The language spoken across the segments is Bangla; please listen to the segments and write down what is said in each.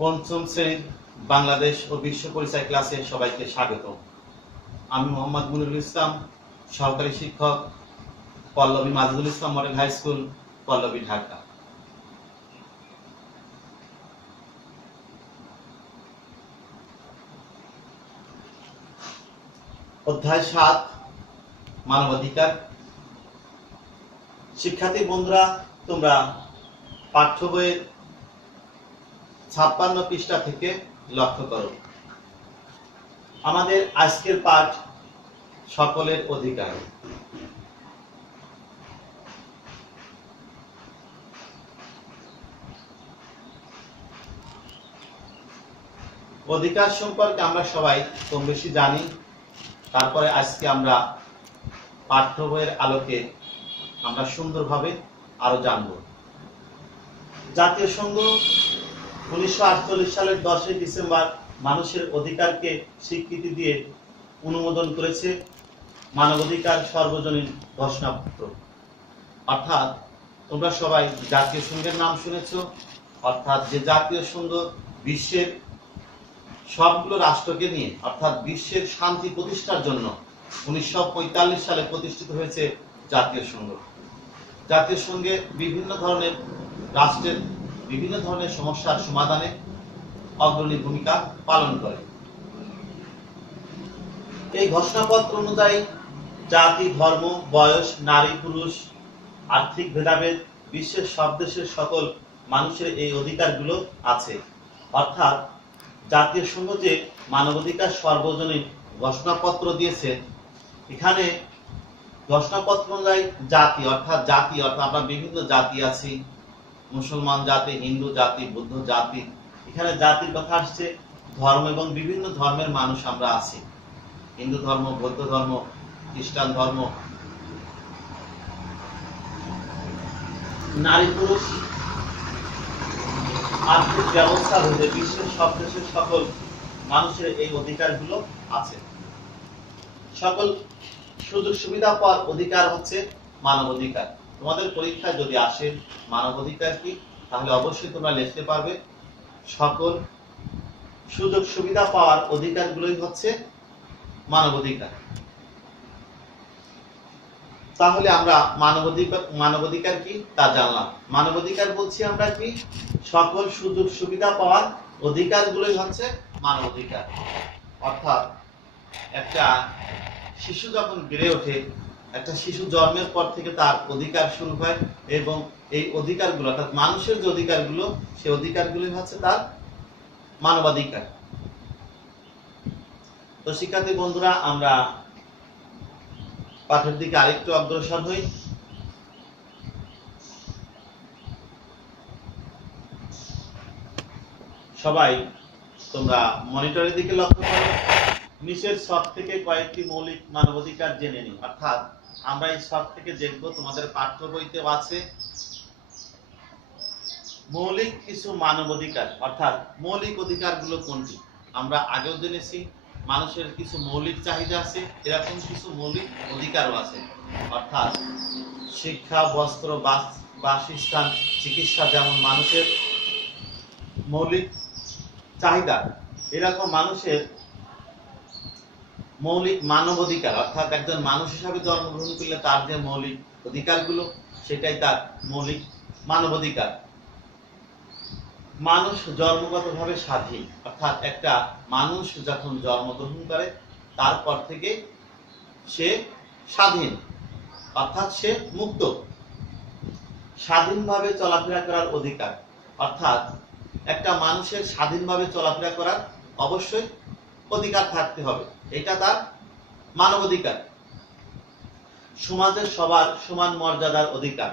পঞ্চম শ্রেণীর বাংলাদেশ ও বিশ্ব পরিচয় ক্লাসে সবাইকে স্বাগত। আমি মোহাম্মদ মুনিরুল ইসলাম, সহকারী শিক্ষক, Pallabi Majedul Islam model high school, Pallabi, Dhaka. অধ্যায় 7, মানবাধিকার। শিক্ষার্থী বন্ধুরা, তোমরা পাঠ্য বইয়ের 56 পৃষ্ঠা থেকে লক্ষ্য করো। আমাদের আজকের পাঠ সকলের অধিকার। অধিকার সম্পর্কে আমরা সবাই কম বেশি জানি। তারপরে আজকে আমরা পাঠ্য বইয়ের আলোকে আমরা সুন্দরভাবে আরো জানব। জাতীয় সংঘ 1948 সালের 10 ডিসেম্বর মানুষের অধিকারকে স্বীকৃতি দিয়ে অনুমোদন করেছে মানবাধিকার সর্বজনীন ঘোষণাপত্র। অর্থাৎ তোমরা সবাই জাতীয় সংঘের নাম শুনেছ। অর্থাৎ যে জাতীয় সংঘ বিশ্বের সবগুলো রাষ্ট্রকে নিয়ে অর্থাৎ বিশ্বের শান্তি প্রতিষ্ঠার জন্য 1945 সালে প্রতিষ্ঠিত হয়েছে জাতীয় সংঘ। জাতীয় সংঘে বিভিন্ন ধরনের রাষ্ট্রের বিভিন্ন ধরনের সমস্যার সমাধানে অগ্রণী ভূমিকা পালন করে। এই ঘোষণাপত্র অনুযায়ী জাতি, ধর্ম, বয়স, নারী পুরুষ, আর্থিক ভেদাভেদ, বিশ্বের সব দেশের সকল মানুষের এই অধিকারগুলো আছে। অর্থাৎ জাতীয় সংঘ যে মানবাধিকার সর্বজনীন ঘোষণাপত্র দিয়েছে, এখানে ঘোষণাপত্র অনুযায়ী জাতি অর্থাৎ আমরা বিভিন্ন জাতি আছি, মুসলমান জাতি, হিন্দু জাতি, বৌদ্ধ জাতি। এখানে জাতির কথা আসছে ধর্ম এবং বিভিন্ন ধর্মের মানুষ আমরা আছি। হিন্দু ধর্ম, বৌদ্ধ ধর্ম, খ্রিস্টান ধর্ম, নারী পুরুষ, আর্থিক ব্যবস্থা ভেদে বিশ্বের সব দেশের সকল মানুষের এই অধিকারগুলো আছে। সকল সুযোগ সুবিধা পাওয়ার অধিকার হচ্ছে মানবাধিকার। তোমাদের পরীক্ষায় যদি আসে মানবাধিকার কি, তাহলে অবশ্যই তোমরা লিখতে পারবে সকল সুযোগ সুবিধা পাওয়ার অধিকারগুলোই হচ্ছে মানবাধিকার। তাহলে আমরা মানবাধিকার কি তা জানলাম। মানবাধিকার বলছি আমরা কি, সকল সুযোগ সুবিধা পাওয়ার অধিকারগুলোই হচ্ছে মানবাধিকার। অর্থাৎ একটা শিশু যখন বেড়ে ওঠে, একটা শিশু জন্মের পর থেকে তার অধিকার শুরু হয় এবং এই অধিকারগুলো অর্থাৎ মানুষের যে অধিকারগুলো, সেই অধিকারগুলোই হচ্ছে তার মানবাধিকার। তো শিক্ষার্থী বন্ধুরা, আমরা পাঠের দিকে আরেকটু অগ্রসর হই। সবাই তোমরা মনিটরের দিকে লক্ষ্য করো। নিচের সব থেকে কয়েকটি মৌলিক মানবাধিকার জেনে নিই। অর্থাৎ আমরা এই সব থেকে দেখব, তোমাদের পাঠ্য বইতে আছে মৌলিক কিছু মানবাধিকার। অর্থাৎ মৌলিক অধিকারগুলো কোনটি আমরা আগেও জেনেছি। মানুষের কিছু মৌলিক চাহিদা আছে, এরকম কিছু মৌলিক অধিকারও আছে। অর্থাৎ শিক্ষা, বস্ত্র, বাসস্থান, চিকিৎসা যেমন মানুষের মৌলিক চাহিদা, এরকম মানুষের মৌলিক মানবাধিকার অর্থাৎ একজন মানুষ হিসাবে জন্মগ্রহণ করলে তার যে মৌলিক অধিকারগুলো, সেটাই তার মৌলিক মানবাধিকার। মানুষ জন্মগতভাবে স্বাধীন। অর্থাৎ একটা মানুষ যখন জন্মগ্রহণ করে তারপর থেকে সে স্বাধীন, অর্থাৎ সে মুক্ত। স্বাধীনভাবে চলাফেরা করার অধিকার। অর্থাৎ একটা মানুষের স্বাধীনভাবে চলাফেরা করার অবশ্যই অধিকার থাকতে হবে, এটা তার মানবাধিকার। সমাজের সবার সমান মর্যাদার অধিকার।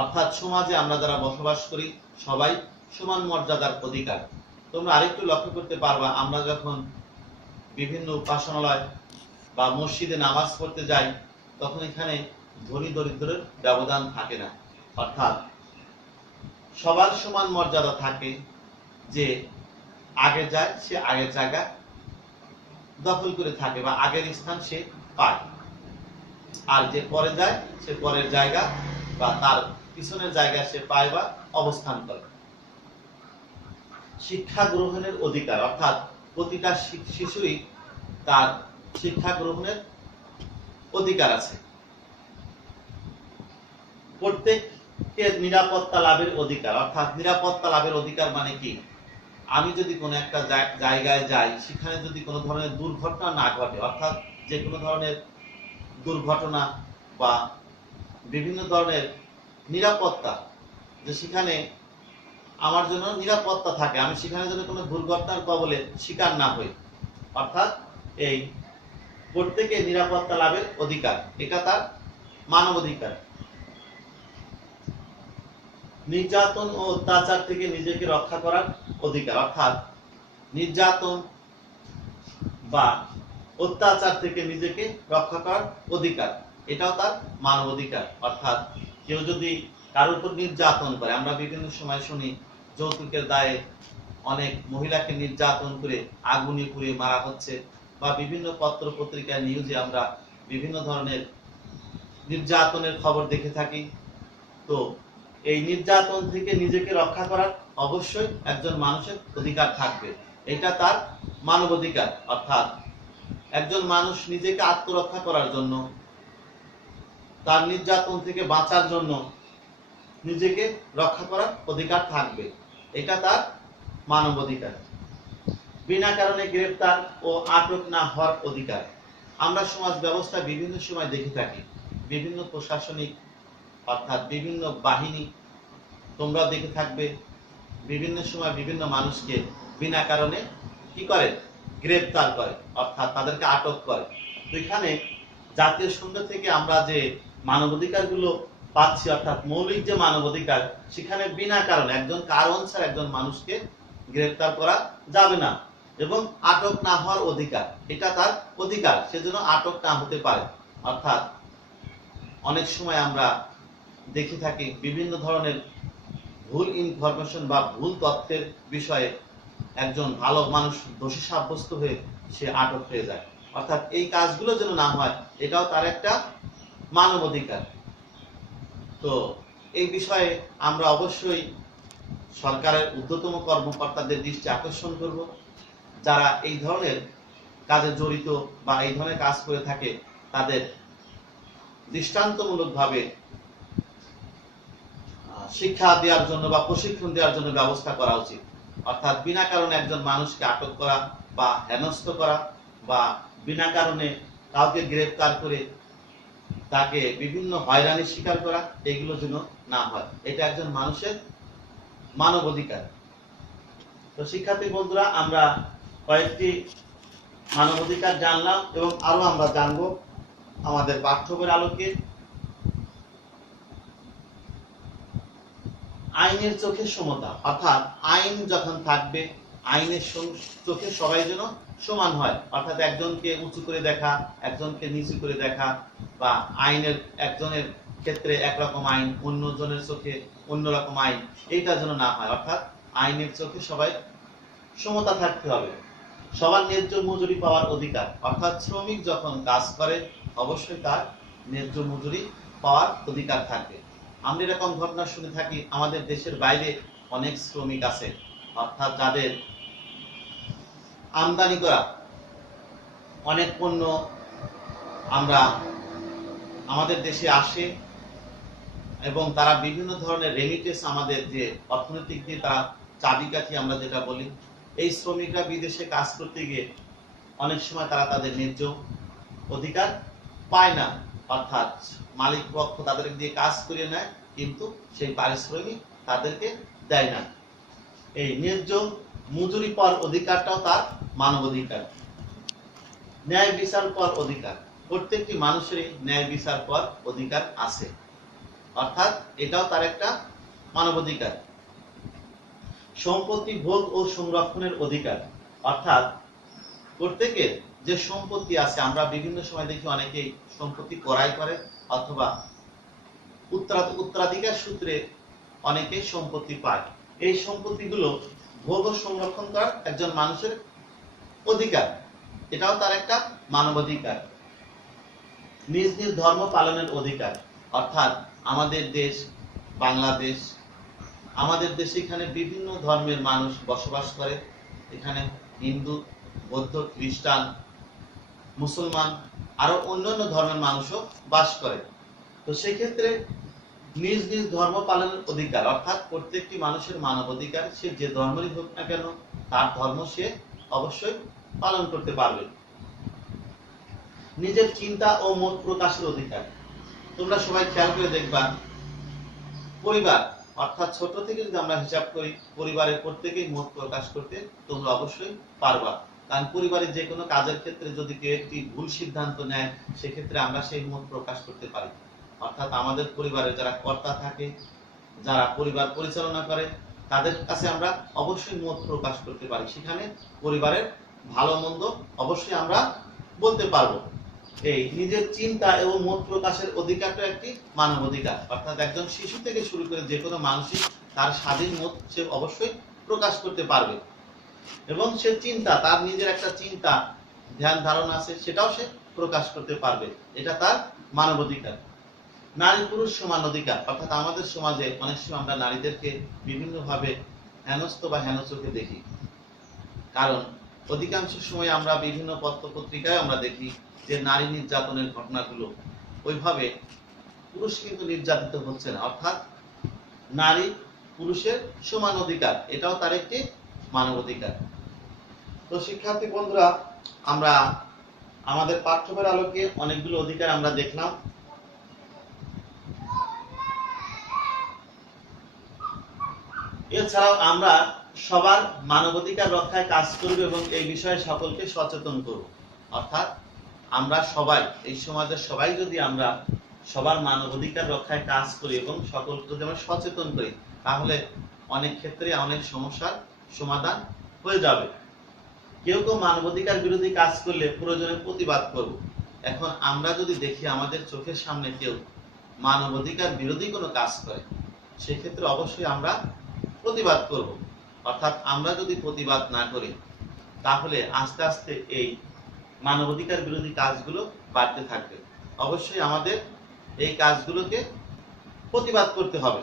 অর্থাৎ সমাজে আমরা যারা বসবাস করি সবাই সমান মর্যাদার অধিকার। তোমরা আরেকটু লক্ষ্য করতে পারবা, আমরা যখন বিভিন্ন উপাসনালয় বা মসজিদে নামাজ পড়তে যাই, তখন এখানে ধনী দরিদ্রের ব্যবধান থাকে না। অর্থাৎ সবার সমান মর্যাদা থাকে। যে আগে যায় সে আগের জায়গা দখল করে থাকে বা আগের স্থান সে পায়, আর যে পরে যায় সে পরের জায়গা বা তার পিছনের জায়গা সে পায় বা অবস্থান করে। শিক্ষা গ্রহণের অধিকার, অর্থাৎ প্রতিটা শিশুরই তার শিক্ষা গ্রহণের অধিকার আছে। প্রত্যেকের নিরাপত্তা লাভের অধিকার, অর্থাৎ নিরাপত্তা লাভের অধিকার মানে কি? আমি যদি কোনো একটা জায়গায় যাই, সেখানে যদি কোনো ধরনের দুর্ঘটনা না ঘটে, অর্থাৎ যে কোনো ধরনের দুর্ঘটনা বা বিভিন্ন ধরনের নিরাপত্তা, যে সেখানে আমার জন্য নিরাপত্তা থাকে, আমি সেখানে যেন কোনো দুর্ঘটনার কবলে শিকার না হই, অর্থাৎ এই প্রত্যেকের নিরাপত্তা লাভের অধিকার, এটা তার মানবাধিকার। নির্যাতন ও অত্যাচার থেকে নিজেকে রক্ষা করার অধিকার, অর্থাৎ নির্যাতন বা অত্যাচার থেকে নিজেকে রক্ষা করার অধিকার, এটাও তার মানবাধিকার। অর্থাৎ কেউ যদি কারোর উপর নির্যাতন করে, আমরা বিভিন্ন সময় শুনি যৌতুকের দায়ে অনেক মহিলাকে নির্যাতন করে আগুনে পুড়িয়ে মারা হচ্ছে, বা বিভিন্ন পত্র পত্রিকায় নিউজে আমরা বিভিন্ন ধরনের নির্যাতনের খবর দেখে থাকি। তো এই নির্যাতন থেকে নিজেকে রক্ষা করার অবশ্যই একজন মানুষের অধিকার থাকবে, এটা তার মানবাধিকার। অর্থাৎ একজন মানুষ নিজেকে আত্মরক্ষা করার জন্য, তার নির্যাতন থেকে বাঁচার জন্য নিজেকে রক্ষা করার অধিকার থাকবে, এটা তার মানবাধিকার। বিনা কারণে গ্রেফতার ও আটক না হওয়ার অধিকার। আমরা সমাজ ব্যবস্থায় বিভিন্ন সময় দেখে থাকি, বিভিন্ন প্রশাসনিক অর্থাৎ বিভিন্ন বাহিনী, তোমরা দেখে থাকবে, বিভিন্ন সময় বিভিন্ন মানুষকে বিনা কারণে কি করে? গ্রেফতার করে, অর্থাৎ তাদেরকে আটক করে। তো এখানে জাতীয় সনদ থেকে আমরা যে মানবাধিকার গুলো পাচ্ছি, অর্থাৎ মৌলিক যে মানবাধিকার, সেখানে বিনা কারণে একজন কারণ ছাড়া একজন মানুষকে গ্রেফতার করা যাবে না, এবং আটক না হওয়ার অধিকার, এটা তার অধিকার, সেজন্য আটক না হতে পারে। অর্থাৎ অনেক সময় আমরা দেখে থাকি বিভিন্ন ধরনের ভুল ইনফরমেশন বা ভুল তথ্যের বিষয়ে একজন ভালো মানুষ দোষী সাব্যস্ত হয়ে সে আটক হয়ে যায়, অর্থাৎ এই কাজগুলো যেন না হয়, এটাও তার একটা মানবাধিকার। তো এই বিষয়ে আমরা অবশ্যই সরকারের ঊর্ধ্বতম কর্মকর্তাদের দৃষ্টি আকর্ষণ করব, যারা এই ধরনের কাজে জড়িত বা এই ধরনের কাজ করে থাকে, তাদের দৃষ্টান্তমূলকভাবে শিক্ষা দেওয়ার জন্য বা প্রশিক্ষণ দেওয়ার জন্য ব্যবস্থা করা উচিত। অর্থাৎ বিনা কারণে একজন মানুষকে আটক করা বা হেনস্থ করা বা বিনা কারণে কাউকে গ্রেফতার করে তাকে বিভিন্ন হয়রানির শিকার করা, এগুলো যেন না হয়, এটা একজন মানুষের মানবাধিকার। তো শিক্ষার্থী বন্ধুরা, আমরা কয়েকটি মানবাধিকার জানলাম এবং আরো আমরা জানবো আমাদের পাঠ্য বইয়ের আলোকে। আইনের চোখে সমতা, অর্থাৎ আইন যখন থাকবে, আইনের চোখে সবাই যেন সমান হয়, অর্থাৎ একজনকে উঁচু করে দেখা, একজনকে নিচু করে দেখা, বা আইনের একজনের ক্ষেত্রে একরকম আইন, অন্যজনের চোখে অন্যরকম আইন, এইটা যেন না হয়। অর্থাৎ আইনের চোখে সবাই সমতা থাকতে হবে। সবার ন্যায্য মজুরি পাওয়ার অধিকার, অর্থাৎ শ্রমিক যখন কাজ করে অবশ্যই তার ন্যায্য মজুরি পাওয়ার অধিকার থাকবে। আমরা এরকম ঘটনা শুনে থাকি, আমাদের দেশের বাইরে অনেক শ্রমিক আছে, অর্থাৎ যাদের আমদানি করা অনেক পণ্য আমরা আমাদের দেশে আসে, এবং তারা বিভিন্ন ধরনের রেমিটেন্স, আমাদের যে অর্থনৈতিক দিয়ে তারা চাবিকাঠি আমরা যেটা বলি, এই শ্রমিকরা বিদেশে কাজ করতে গিয়ে অনেক সময় তারা তাদের ন্যায্য অধিকার পায় না, অর্থাৎ মালিক পক্ষ তাদেরকে দিয়ে কাজ করিয়ে নেয়, কিন্তু সেই পারিশ্রমিক তাদেরকে দেয় না। এই ন্যায্য মজুরি পাওয়ার অধিকারটাও তার মানবাধিকার। ন্যায় বিচার পাওয়ার অধিকার, প্রত্যেকটি মানুষেরই ন্যায় বিচার পাওয়ার অধিকার আছে, অর্থাৎ এটাও তার একটা মানবাধিকার। সম্পত্তি ভোগ ও সংরক্ষণের অধিকার, অর্থাৎ প্রত্যেকের যে সম্পত্তি আছে, আমরা বিভিন্ন সময় দেখি অনেকেই সম্পত্তি ক্রয় করে, অথবা উত্তরাধিকার সূত্রে অনেকেই সম্পত্তি পায়। এই সম্পত্তিগুলো ভোগ ও সংরক্ষণ করার একজন মানুষের অধিকার, এটাও তার একটা মানবাধিকার। নিজ নিজ ধর্ম পালনের অধিকার, অর্থাৎ আমাদের দেশ বাংলাদেশ, আমাদের দেশে এখানে বিভিন্ন ধর্মের মানুষ বসবাস করে। এখানে হিন্দু, বৌদ্ধ, খ্রিস্টান, মুসলমান আরো অন্যান্য ধর্মের মানুষও বাস করে। তো সেই ক্ষেত্রে নিজ নিজ ধর্ম পালনের অধিকার, অর্থাৎ প্রত্যেকটি মানুষের মানব অধিকার, সে যে ধর্মেরই হোক না কেন তার ধর্ম সে অবশ্যই পালন করতে পারবে। নিজের চিন্তা ও মত প্রকাশের অধিকার। তোমরা সবাই খেয়াল করে দেখবা, পরিবার অর্থাৎ ছোট থেকে যদি আমরা হিসাব করি, পরিবারের প্রত্যেকেই মত প্রকাশ করতে তোমরা অবশ্যই পারবা। কারণ পরিবারের যে কোনো কাজের ক্ষেত্রে যদি কেউ একটি ভুল সিদ্ধান্ত নেয়, সেক্ষেত্রে আমরা সেই মত প্রকাশ করতে পারি। অর্থাৎ আমাদের পরিবারের যারা কর্তা থাকে, যারা পরিবার পরিচালনা করে, তাদের কাছে আমরা অবশ্যই মত প্রকাশ করতে পারি। সেখানে পরিবারের ভালো মন্দ অবশ্যই আমরা বলতে পারবো। এই নিজের চিন্তা এবং মত প্রকাশের অধিকারটা একটি মানব অধিকার। অর্থাৎ একজন শিশু থেকে শুরু করে যে কোনো মানুষই তার স্বাধীন মত সে অবশ্যই প্রকাশ করতে পারবে, এবং সে চিন্তা, তার নিজের একটা চিন্তা ধ্যান ধারণা আছে, সেটাও সে প্রকাশ করতে পারবে। এটা তার মানব অধিকার। নারী পুরুষ সমান অধিকার। অর্থাৎ আমাদের সমাজে অনেক সময় আমরা নারীদেরকে বিভিন্নভাবে হেনস্থ বা হেন চোখে দেখি। কারণ অধিকাংশ সময় আমরা বিভিন্ন পত্র পত্রিকায় আমরা দেখি যে নারী নির্যাতনের ঘটনাগুলো, ওইভাবে পুরুষ কিন্তু নির্যাতিত হচ্ছে না। অর্থাৎ নারী পুরুষের সমান অধিকার, এটাও তার একটি মানব অধিকার। তো শিক্ষার্থী বন্ধুরা, আমরা আমাদের পাঠ্যের আলোকে অনেকগুলো অধিকার আমরা দেখলাম। এছাড়াও আমরা সবার মানবাধিকার রক্ষায় কাজ করব এবং এই বিষয়ে সকলকে সচেতন করব। অর্থাৎ আমরা সবাই, এই সমাজের সবাই যদি আমরা সবার মানবাধিকার রক্ষায় কাজ করি এবং সকলকে যদি আমরা সচেতন করি, তাহলে অনেক ক্ষেত্রে অনেক সমস্যার সমাধান হয়ে যাবে। কেউ কেউ মানবাধিকার বিরোধী কাজ করলে প্রয়োজনে প্রতিবাদ করব। এখন আমরা যদি দেখি আমাদের চোখের সামনে কেউ মানবাধিকার বিরোধী কোনো কাজ করে, সেক্ষেত্রে অবশ্যই আমরা প্রতিবাদ করব। অর্থাৎ আমরা যদি প্রতিবাদ না করি, তাহলে আস্তে আস্তে এই মানবাধিকার বিরোধী কাজগুলো বাড়তে থাকবে। অবশ্যই আমাদের এই কাজগুলোকে প্রতিবাদ করতে হবে।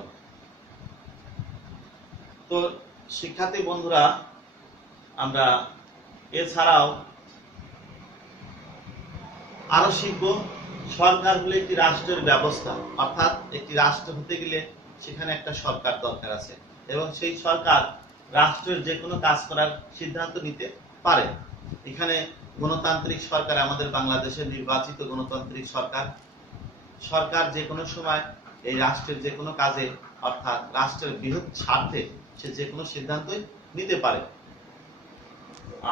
তো শিক্ষার্থী বন্ধুরা, আমরা এছাড়াও আরো শিখব, সরকার হলো একটি রাষ্ট্রের ব্যবস্থা। অর্থাৎ একটি রাষ্ট্র হতে গেলে সেখানে একটা সরকার দরকার আছে, এবং সেই সরকার রাষ্ট্রের যে কোনো কাজ করার সিদ্ধান্ত নিতে পারে। এখানে গণতান্ত্রিক সরকার, আমাদের বাংলাদেশের নির্বাচিত গণতান্ত্রিক সরকার, সরকার যে কোনো সময় এই রাষ্ট্রের যে কোনো কাজে, অর্থাৎ রাষ্ট্রের বৃহৎ স্বার্থে সে যে কোনো সিদ্ধান্তই নিতে পারে।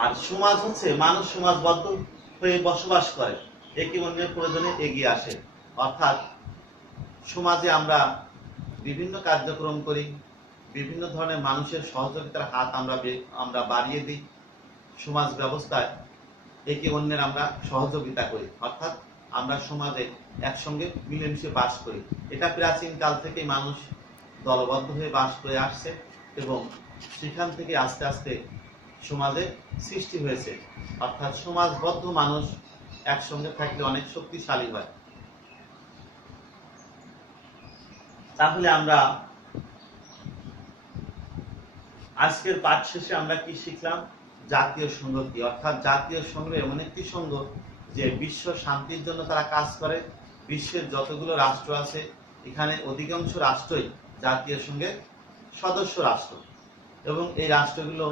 আর সমাজ হচ্ছে মানুষ সমাজবদ্ধ হয়ে বসবাস করে, একে অন্যের প্রয়োজনে এগিয়ে আসে। অর্থাৎ সমাজে আমরা বিভিন্ন কার্যক্রম করি, বিভিন্ন ধরনের মানুষের সহযোগিতার হাত আমরা বাড়িয়ে দিই। সমাজ ব্যবস্থায় একে অন্যের আমরা সহযোগিতা করি, অর্থাৎ আমরা সমাজে একসঙ্গে মিলেমিশে বাস করি। এটা প্রাচীন কাল থেকে মানুষ দলবদ্ধ হয়ে বাস করে আসছে, এবং সেখান থেকে আস্তে আস্তে সমাজে সৃষ্টি হয়েছে। অর্থাৎ সমাজবদ্ধ মানুষ একসঙ্গে থাকলে অনেক শক্তিশালী হয়। তাহলে আমরা আজকের পাঠ শেষে আমরা কি শিখলাম? জাতীয় সংঘ কি। অর্থাৎ জাতীয় সংঘ এমন একটি সংঘ যে বিশ্ব শান্তির জন্য তারা কাজ করে। বিশ্বের যতগুলো রাষ্ট্র আছে, এখানে অধিকাংশ রাষ্ট্রই জাতীয় সংঘের সদস্য রাষ্ট্র, এবং এই রাষ্ট্রগুলো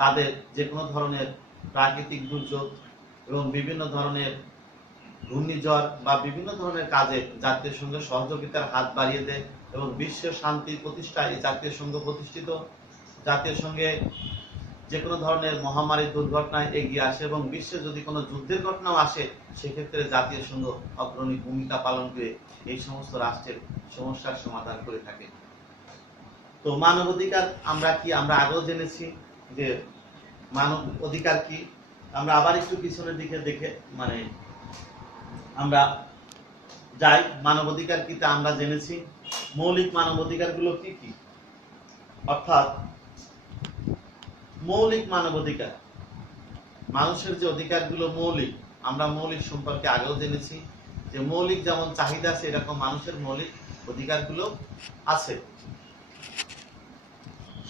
তাদের যে কোনো ধরনের প্রাকৃতিক দুর্যোগ এবং বিভিন্ন ধরনের ঘূর্ণিঝড় বা বিভিন্ন ধরনের কাজে জাতীয় সংঘের সহযোগিতার হাত বাড়িয়ে দেয়, এবং বিশ্বের শান্তি প্রতিষ্ঠায় এই জাতীয় সংঘ প্রতিষ্ঠিত। জাতীয় সংঘে যে কোনো ধরনের মহামারী দুর্ঘটনায় এগিয়ে আসে, এবং বিশ্বে যদি কোনো যুদ্ধের ঘটনাও আসে, সেক্ষেত্রে জাতীয় সংঘ অগ্রণী ভূমিকা পালন করে এই সমস্ত রাষ্ট্রের সমস্যার সমাধান করে থাকে। তো মানব অধিকার আমরা কি, আমরা আগেও জেনেছি যে মানব অধিকার কি। আমরা আবার একটু পিছনের দিকে দেখে আমরা যাই। মানব অধিকার কি তা আমরা জেনেছি। মৌলিক মানব অধিকার গুলো কি কি? অর্থাৎ মৌলিক মানব অধিকার, মানুষের যে অধিকারগুলো মৌলিক, আমরা মৌলিক সম্পর্কে আগেও জেনেছি যে মৌলিক যেমন চাহিদা আছে, এরকম মানুষের মৌলিক অধিকারগুলো আছে।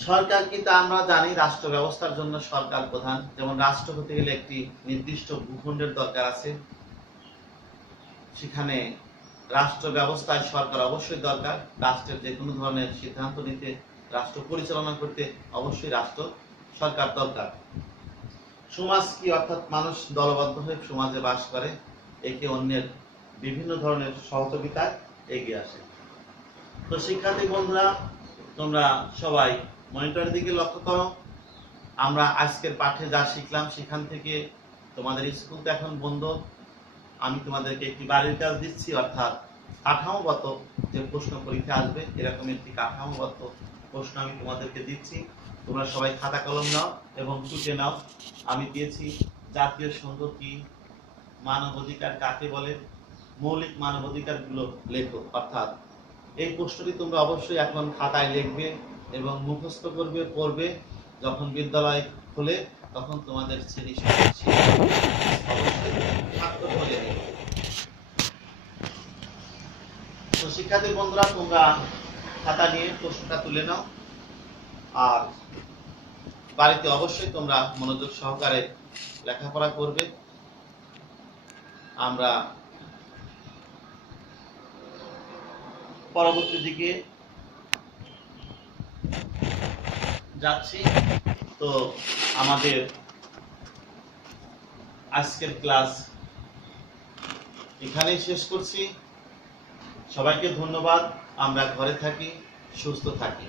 সরকার কি তা আমরা জানি, রাষ্ট্র ব্যবস্থার জন্য সরকার প্রধান। যেমন রাষ্ট্র হতে গেলে একটি নির্দিষ্ট ভূখণ্ডের দরকার আছে, সেখানে রাষ্ট্র ব্যবস্থায় সরকার অবশ্যই দরকার। রাষ্ট্রের যে কোনো ধরনের সিদ্ধান্ত নিতে, রাষ্ট্র পরিচালনা করতে অবশ্যই সরকার দরকার। সমাজ কি, অর্থাৎ মানুষ দলবদ্ধ হয়ে সমাজে বাস করে, একে অন্যের বিভিন্ন ধরনের সহযোগিতায় এগিয়ে আসে। তো শিক্ষার্থী বন্ধুরা, তোমরা সবাই মনিটরের দিকে লক্ষ্য করো। আমরা আজকের পাঠে যা শিখলাম, সেখান থেকে তোমাদের স্কুল তো এখন বন্ধ, আমি তোমাদেরকে একটি বাড়ির কাজ দিচ্ছি, অর্থাৎ কাঠামোগত যে প্রশ্ন পরীক্ষা আসবে, এরকম একটি কাঠামোগত প্রশ্ন আমি তোমাদেরকে দিচ্ছি। তোমরা সবাই খাতা কলম নাও এবং টুকে নাও। আমি দিয়েছি জাতীয় সংঘ কি, মানবাধিকার কাকে বলে, মৌলিক মানবাধিকার গুলো লেখো। অর্থাৎ এই প্রশ্নটি তোমরা অবশ্যই এখন খাতায় লিখবে এবং মুখস্থ করবে, পড়বে। যখন বিদ্যালয় খোলে তখন তোমাদের শ্রেণী তো শিক্ষার্থী বন্ধুরা, তোমরা খাতা নিয়ে প্রশ্নটা তুলে নাও, আর বাড়িতে অবশ্যই তোমরা মনোযোগ সহকারে লেখাপড়া করবে। আমরা পরবর্তী দিকে যাচ্ছি। তো আমাদের আজকের ক্লাস এখানেই শেষ করছি। সবাইকে ধন্যবাদ। আমরা ঘরে থাকি, সুস্থ থাকি।